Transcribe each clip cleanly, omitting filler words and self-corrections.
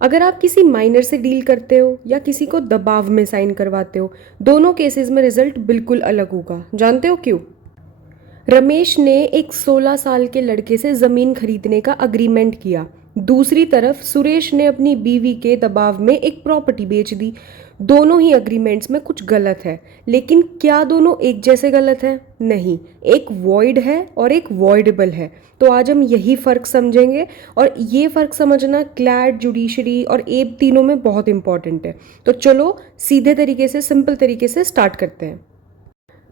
अगर आप किसी माइनर से डील करते हो या किसी को दबाव में साइन करवाते हो, दोनों केसेस में रिजल्ट बिल्कुल अलग होगा। जानते हो क्यों? रमेश ने एक 16 साल के लड़के से ज़मीन खरीदने का अग्रीमेंट किया। दूसरी तरफ सुरेश ने अपनी बीवी के दबाव में एक प्रॉपर्टी बेच दी। दोनों ही अग्रीमेंट्स में कुछ गलत है, लेकिन क्या दोनों एक जैसे गलत हैं? नहीं, एक वॉइड है और एक वॉइडेबल है। तो आज हम यही फ़र्क समझेंगे, और ये फ़र्क समझना क्लैट, जुडिशरी और एब तीनों में बहुत इंपॉर्टेंट है। तो चलो सीधे तरीके से, सिंपल तरीके से स्टार्ट करते हैं।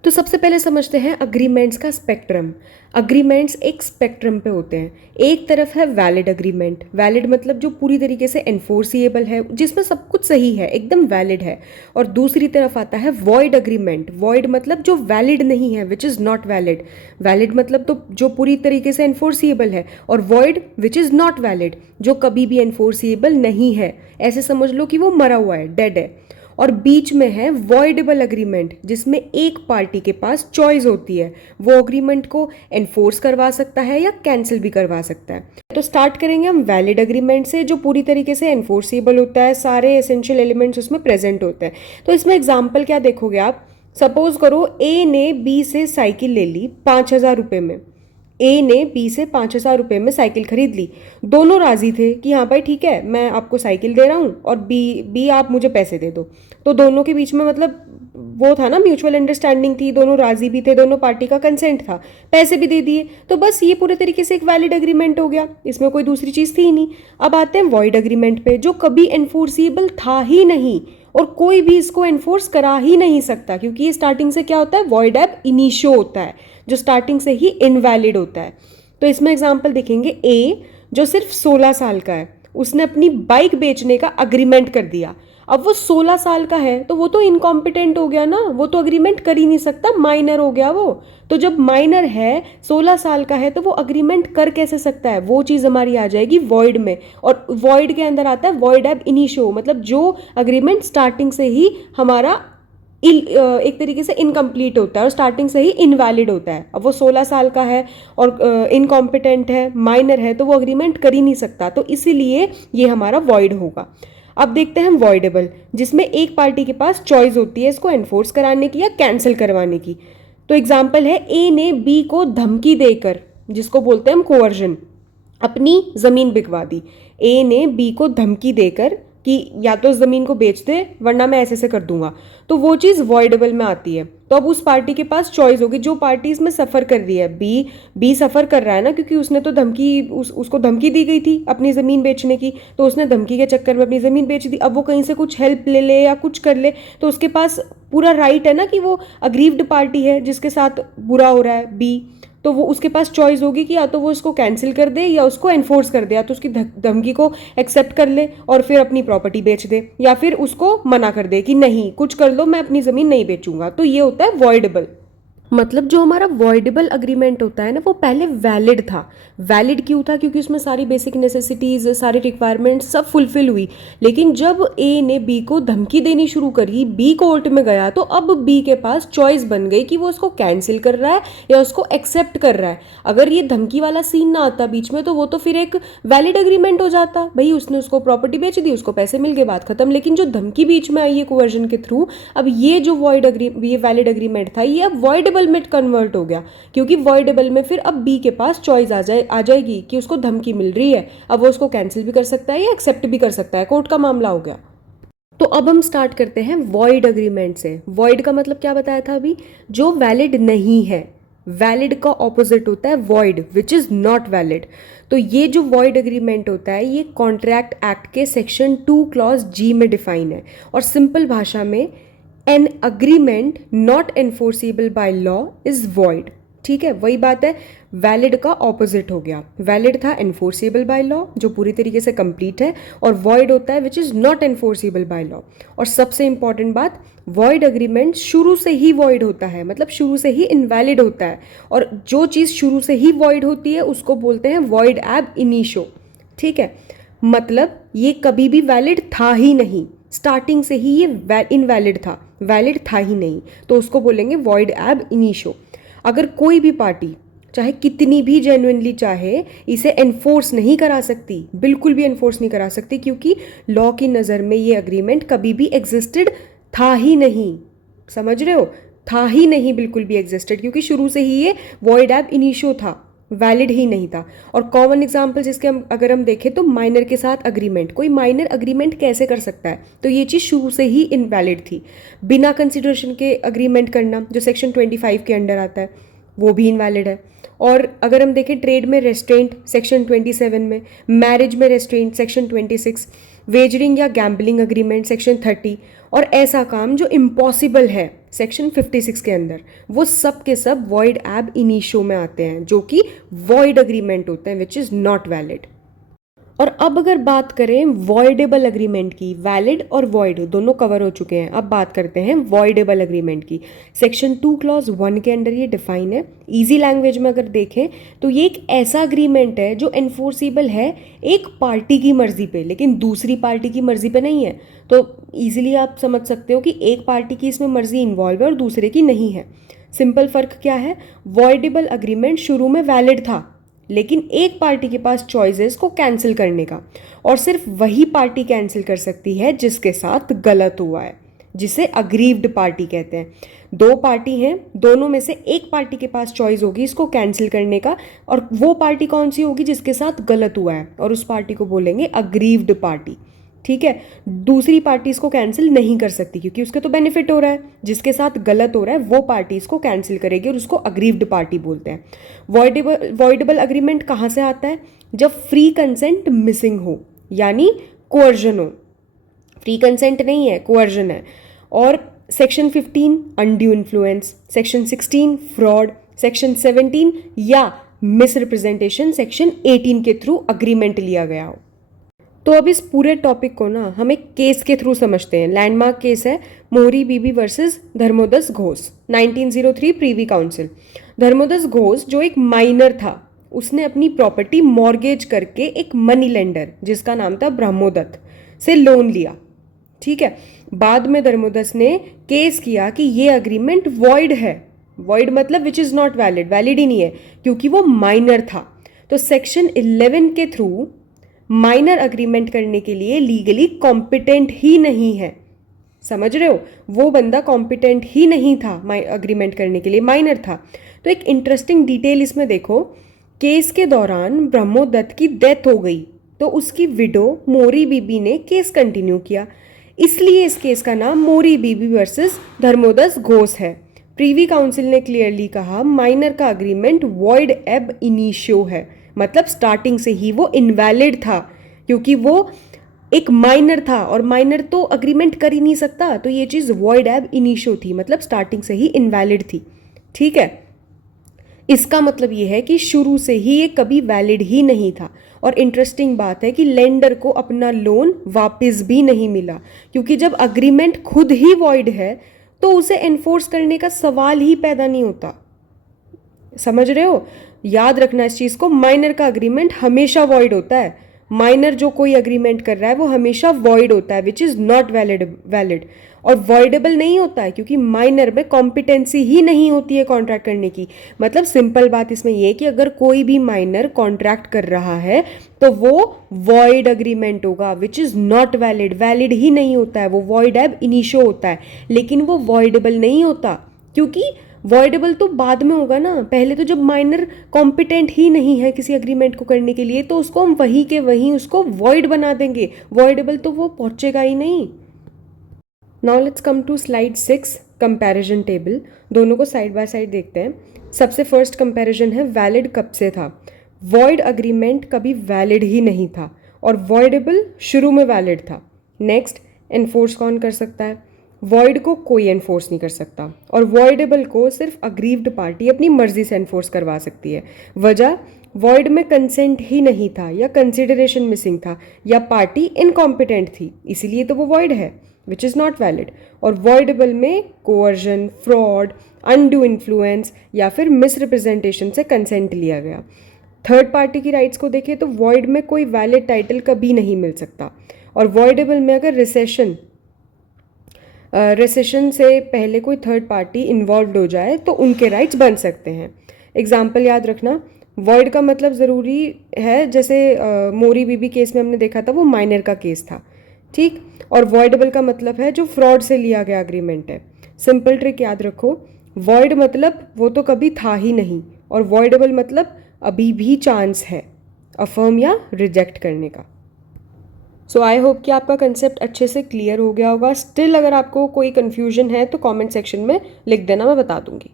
तो सबसे पहले समझते हैं अग्रीमेंट्स का स्पेक्ट्रम। अग्रीमेंट्स एक स्पेक्ट्रम पे होते हैं। एक तरफ है वैलिड अग्रीमेंट। वैलिड मतलब जो पूरी तरीके से एनफोर्सिएबल है, जिसमें सब कुछ सही है, एकदम वैलिड है। और दूसरी तरफ आता है वॉइड अग्रीमेंट। वॉइड मतलब जो वैलिड नहीं है, विच इज़ नॉट वैलिड। वैलिड मतलब तो जो पूरी तरीके से एनफोर्सिएबल है, और void which is not valid, जो कभी भी एनफोर्सिएबल नहीं है। ऐसे समझ लो कि वो मरा हुआ है, डेड है। और बीच में है वॉइडेबल अग्रीमेंट, जिसमें एक पार्टी के पास चॉइस होती है। वो अग्रीमेंट को एनफोर्स करवा सकता है या कैंसिल भी करवा सकता है। तो स्टार्ट करेंगे हम वैलिड अग्रीमेंट से, जो पूरी तरीके से एनफोर्सिबल होता है, सारे एसेंशियल एलिमेंट्स उसमें प्रेजेंट होते हैं। तो इसमें एग्जाम्पल क्या देखोगे आप? सपोज करो ए ने बी से साइकिल ले ली 5,000 रुपये में। ए ने बी से 5,000 रुपये में साइकिल खरीद ली। दोनों राजी थे कि हाँ भाई ठीक है, मैं आपको साइकिल दे रहा हूँ और बी आप मुझे पैसे दे दो। तो दोनों के बीच में मतलब वो था ना, म्यूचुअल अंडरस्टैंडिंग थी, दोनों राजी भी थे, दोनों पार्टी का कंसेंट था, पैसे भी दे दिए। तो बस ये पूरे तरीके से एक वैलिड अग्रीमेंट हो गया, इसमें कोई दूसरी चीज़ थी ही नहीं। अब आते हैं वॉइड अग्रीमेंट पे, जो कभी एनफोर्सिबल था ही नहीं और कोई भी इसको एनफोर्स करा ही नहीं सकता, क्योंकि ये स्टार्टिंग से क्या होता है? वॉइड एब इनिशियो होता है, जो स्टार्टिंग से ही इनवैलिड होता है। तो इसमें एग्जाम्पल देखेंगे, ए जो सिर्फ 16 साल का है, उसने अपनी बाइक बेचने का अग्रीमेंट कर दिया। अब वो 16 साल का है तो वो तो इनकॉम्पिटेंट हो गया ना, वो तो अग्रीमेंट कर ही नहीं सकता, माइनर हो गया वो। तो जब माइनर है, 16 साल का है, तो वो अग्रीमेंट कर कैसे सकता है? वो चीज़ हमारी आ जाएगी वॉइड में। और वॉइड के अंदर आता है वॉइड एब इनिशियो, मतलब जो अग्रीमेंट स्टार्टिंग से ही हमारा एक तरीके से इनकम्प्लीट होता है और स्टार्टिंग से ही इनवैलिड होता है। अब वो 16 साल का है और इनकॉम्पिटेंट है, माइनर है, तो वो अग्रीमेंट कर ही नहीं सकता, तो इसीलिए ये हमारा वॉइड होगा। अब देखते हैं वॉइडेबल, जिसमें एक पार्टी के पास चॉइस होती है इसको एनफोर्स कराने की या कैंसिल करवाने की। तो एग्जाम्पल है, ए ने बी को धमकी देकर, जिसको बोलते हैं हम कोवर्जन, अपनी ज़मीन बिकवा दी। ए ने बी को धमकी देकर कि या तो ज़मीन को बेच दे वरना मैं ऐसे ऐसे कर दूंगा, तो वो चीज़ वॉइडेबल में आती है। तो अब उस पार्टी के पास चॉइस होगी, जो पार्टी इसमें सफ़र कर रही है, बी सफ़र कर रहा है ना, क्योंकि उसने तो धमकी उसको धमकी दी गई थी अपनी ज़मीन बेचने की, तो उसने धमकी के चक्कर में अपनी ज़मीन बेच दी। अब वो कहीं से कुछ हेल्प ले ले या कुछ कर ले, तो उसके पास पूरा राइट है ना कि वो अग्रीव्ड पार्टी है जिसके साथ बुरा हो रहा है बी। तो वो उसके पास चॉइस होगी कि या तो वो इसको कैंसिल कर दे या उसको एनफोर्स कर दे, या तो उसकी धमकी को एक्सेप्ट कर ले और फिर अपनी प्रॉपर्टी बेच दे, या फिर उसको मना कर दे कि नहीं कुछ कर लो, मैं अपनी ज़मीन नहीं बेचूंगा। तो ये होता है वॉइडेबल। मतलब जो हमारा वॉइडेबल अग्रीमेंट होता है ना, वो पहले वैलिड था। वैलिड क्यों था? क्योंकि उसमें सारी बेसिक नेसेसिटीज़, सारी रिक्वायरमेंट्स सब फुलफिल हुई। लेकिन जब ए ने बी को धमकी देनी शुरू करी, बी कोर्ट में गया, तो अब बी के पास चॉइस बन गई कि वो उसको कैंसिल कर रहा है या उसको एक्सेप्ट कर रहा है। अगर ये धमकी वाला सीन ना आता बीच में, तो वो तो फिर एक वैलिड अग्रीमेंट हो जाता। भाई उसने उसको प्रॉपर्टी बेच दी, उसको पैसे मिल गए, बात खत्म। लेकिन जो धमकी बीच में आई है कोवर्जन के थ्रू, अब ये जो ये वैलिड अग्रीमेंट था, ये अब वॉइडेबल में कन्वर्ट हो गया, क्योंकि वॉइडेबल में फिर अब बी के पास चॉइस आ जाएगी कि उसको धमकी मिल रही है, अब वो उसको कैंसिल भी कर सकता है या एक्सेप्ट भी कर सकता है, कोर्ट का मामला हो गया। तो अब हम स्टार्ट करते हैं वॉइड अग्रीमेंट से। वॉइड का मतलब क्या बताया था अभी? जो वैलिड नहीं है। वैलिड का ऑपोजिट होता है void, which is not valid. तो ये जो वॉइड अग्रीमेंट होता है, ये कॉन्ट्रैक्ट एक्ट के सेक्शन 2 क्लॉज जी में डिफाइन है। और सिंपल भाषा में, an agreement not enforceable by law is void. ठीक है, वही बात है, वैलिड का ऑपोजिट हो गया। वैलिड था एनफोर्सिबल बाय लॉ, जो पूरी तरीके से कंप्लीट है, और वॉइड होता है विच is not enforceable by law. और सबसे इंपॉर्टेंट बात, वॉइड अग्रीमेंट शुरू से ही वॉइड होता है, मतलब शुरू से ही इनवैलिड होता है। और जो चीज़ शुरू से ही वॉइड होती है उसको बोलते हैं वॉइड एब इनिशियो। ठीक है, मतलब ये कभी भी वैलिड था ही नहीं, स्टार्टिंग से ही ये इनवैलिड था, वैलिड था ही नहीं, तो उसको बोलेंगे वॉइड एब इनिशियो। अगर कोई भी पार्टी चाहे कितनी भी जेन्युइनली चाहे, इसे एनफोर्स नहीं करा सकती, बिल्कुल भी एनफोर्स नहीं करा सकती, क्योंकि लॉ की नज़र में ये अग्रीमेंट कभी भी एग्जिस्टेड था ही नहीं। समझ रहे हो? था ही नहीं, बिल्कुल भी एग्जिस्टेड, क्योंकि शुरू से ही ये वॉइड एब इनिशियो था, वैलिड ही नहीं था। और कॉमन एग्जाम्पल जिसके हम अगर हम देखें तो माइनर के साथ अग्रीमेंट, कोई माइनर अग्रीमेंट कैसे कर सकता है? तो ये चीज़ शुरू से ही इनवैलिड थी। बिना कंसिडरेशन के अग्रीमेंट करना जो सेक्शन 25 के अंडर आता है, वो भी इनवैलिड है। और अगर हम देखें ट्रेड में रेस्ट्रेंट सेक्शन 27 में, मैरिज में रेस्ट्रेंट सेक्शन 26, वेजरिंग या गैम्बलिंग अग्रीमेंट सेक्शन 30, और ऐसा काम जो इम्पॉसिबल है सेक्शन 56 के अंदर, वो सब के सब वॉइड एब इनिशियो में आते हैं, जो कि वॉइड अग्रीमेंट होते हैं, विच इज़ नॉट वैलिड। और अब अगर बात करें वॉइडेबल अग्रीमेंट की, वैलिड और वॉइड दोनों कवर हो चुके हैं, अब बात करते हैं वॉइडेबल अग्रीमेंट की। सेक्शन 2 क्लॉज 1 के अंडर ये डिफाइन है। इजी लैंग्वेज में अगर देखें तो ये एक ऐसा अग्रीमेंट है जो एनफोर्सिबल है एक पार्टी की मर्जी पे, लेकिन दूसरी पार्टी की मर्जी पे नहीं है। तो ईजिली आप समझ सकते हो कि एक पार्टी की इसमें मर्जी इन्वॉल्व है और दूसरे की नहीं है। सिंपल फर्क क्या है? वॉइडेबल अग्रीमेंट शुरू में वैलिड था, लेकिन एक पार्टी के पास चॉइस है इसको कैंसिल करने का, और सिर्फ वही पार्टी कैंसिल कर सकती है जिसके साथ गलत हुआ है, जिसे अग्रीव्ड पार्टी कहते हैं। दो पार्टी हैं, दोनों में से एक पार्टी के पास चॉइस होगी इसको कैंसिल करने का, और वो पार्टी कौन सी होगी? जिसके साथ गलत हुआ है, और उस पार्टी को बोलेंगे अग्रीव्ड पार्टी। ठीक है? दूसरी पार्टी इसको कैंसिल नहीं कर सकती क्योंकि उसके तो बेनिफिट हो रहा है। जिसके साथ गलत हो रहा है वो पार्टी इसको कैंसिल करेगी और उसको अग्रीव्ड पार्टी बोलते हैं। वॉइडेबल अग्रीमेंट कहाँ से आता है? जब फ्री कंसेंट मिसिंग हो, यानी कोअर्जन हो। फ्री कंसेंट नहीं है, कोअर्जन है। और section 15 undue influence, section 16 fraud, section 17 या मिसरिप्रेजेंटेशन सेक्शन 18 के थ्रू अग्रीमेंट लिया गया हो। तो अब इस पूरे टॉपिक को ना हम एक केस के थ्रू समझते हैं। लैंडमार्क केस है मोहरी बीबी वर्सेस धर्मोदास घोष, 1903 प्रीवी काउंसिल। धर्मोदास घोष जो एक माइनर था, उसने अपनी प्रॉपर्टी मॉर्गेज करके एक मनी लेंडर जिसका नाम था ब्रह्मोदत्त से लोन लिया। ठीक है? बाद में धर्मोदास ने केस किया कि ये अग्रीमेंट वॉइड है। वॉइड मतलब which is not valid, valid ही नहीं है क्योंकि वो माइनर था। तो सेक्शन 11 के थ्रू माइनर अग्रीमेंट करने के लिए लीगली कॉम्पिटेंट ही नहीं है। समझ रहे हो? वो बंदा कॉम्पिटेंट ही नहीं था अग्रीमेंट करने के लिए, माइनर था। तो एक इंटरेस्टिंग डिटेल इसमें देखो, केस के दौरान ब्रह्मोदत्त की डेथ हो गई तो उसकी विडो मोरी बीबी ने केस कंटिन्यू किया, इसलिए इस केस का नाम मोरी बीबी वर्सेस धर्मोदास घोष है। प्रीवी काउंसिल ने क्लियरली कहा माइनर का अग्रीमेंट वॉइड एब इनिशियो है, मतलब स्टार्टिंग से ही वो इनवैलिड था क्योंकि वो एक माइनर था और माइनर तो अग्रीमेंट कर ही नहीं सकता। तो ये चीज़ वॉइड एब इनिशियो थी, मतलब स्टार्टिंग से ही इनवैलिड थी। ठीक है? इसका मतलब ये है कि शुरू से ही ये कभी वैलिड ही नहीं था। और इंटरेस्टिंग बात है कि लेंडर को अपना लोन वापस भी नहीं मिला, क्योंकि जब अग्रीमेंट खुद ही वॉइड है तो उसे एनफोर्स करने का सवाल ही पैदा नहीं होता। समझ रहे हो? याद रखना इस चीज़ को, माइनर का अग्रीमेंट हमेशा वॉइड होता है। माइनर जो कोई अग्रीमेंट कर रहा है वो हमेशा वॉइड होता है, विच इज़ नॉट वैलिड। और वॉइडेबल नहीं होता है क्योंकि माइनर में कॉम्पिटेंसी ही नहीं होती है कॉन्ट्रैक्ट करने की। मतलब सिंपल बात इसमें यह है कि अगर कोई भी माइनर कॉन्ट्रैक्ट कर रहा है तो वो वॉइड अग्रीमेंट होगा, which is not valid. Valid ही नहीं होता है, वो वॉइड एब इनिशियो होता है, लेकिन वो वॉइडेबल नहीं होता क्योंकि वॉइडेबल तो बाद में होगा ना। पहले तो जब माइनर कॉम्पिटेंट ही नहीं है किसी अग्रीमेंट को करने के लिए तो उसको हम वहीं के वहीं उसको वॉइड बना देंगे, वॉइडेबल तो वो पहुंचेगा ही नहीं। Now let's come to slide 6, comparison table. दोनों को साइड बाय साइड देखते हैं। सबसे फर्स्ट कंपैरिजन है वैलिड कब से था। वॉइड अग्रीमेंट कभी वैलिड ही नहीं था और वॉइडेबल शुरू में वैलिड था। नेक्स्ट, एनफोर्स कौन कर सकता है? वॉइड को कोई एनफोर्स नहीं कर सकता और वॉइडेबल को सिर्फ अग्रीव्ड पार्टी अपनी मर्जी से एनफोर्स करवा सकती है। वजह, वॉइड में कंसेंट ही नहीं था या कंसिडरेशन मिसिंग था या पार्टी इनकॉम्पिटेंट थी, इसीलिए तो वो वॉइड है, विच इज़ नॉट वैलिड। और वॉइडेबल में कोअर्जन, फ्रॉड, अनड्यू इन्फ्लुएंस या फिर मिसरिप्रेजेंटेशन से कंसेंट लिया गया। थर्ड पार्टी की राइट्स को देखें तो वॉइड में कोई वैलिड टाइटल कभी नहीं मिल सकता और वॉइडेबल में अगर रिसेशन से पहले कोई थर्ड पार्टी इन्वॉल्व हो जाए तो उनके राइट्स बन सकते हैं। एग्जाम्पल याद रखना, वॉइड का मतलब ज़रूरी है, जैसे मोरी बीबी केस में हमने देखा था वो माइनर का केस था, ठीक। और वॉइडेबल का मतलब है जो फ्रॉड से लिया गया अग्रीमेंट है। सिंपल ट्रिक याद रखो, वॉइड मतलब वो तो कभी था ही नहीं, और वॉइडेबल मतलब अभी भी चांस है अफर्म या रिजेक्ट करने का। सो आई होप कि आपका कंसेप्ट अच्छे से क्लियर हो गया होगा। स्टिल अगर आपको कोई कन्फ्यूजन है तो कमेंट सेक्शन में लिख देना, मैं बता दूंगी।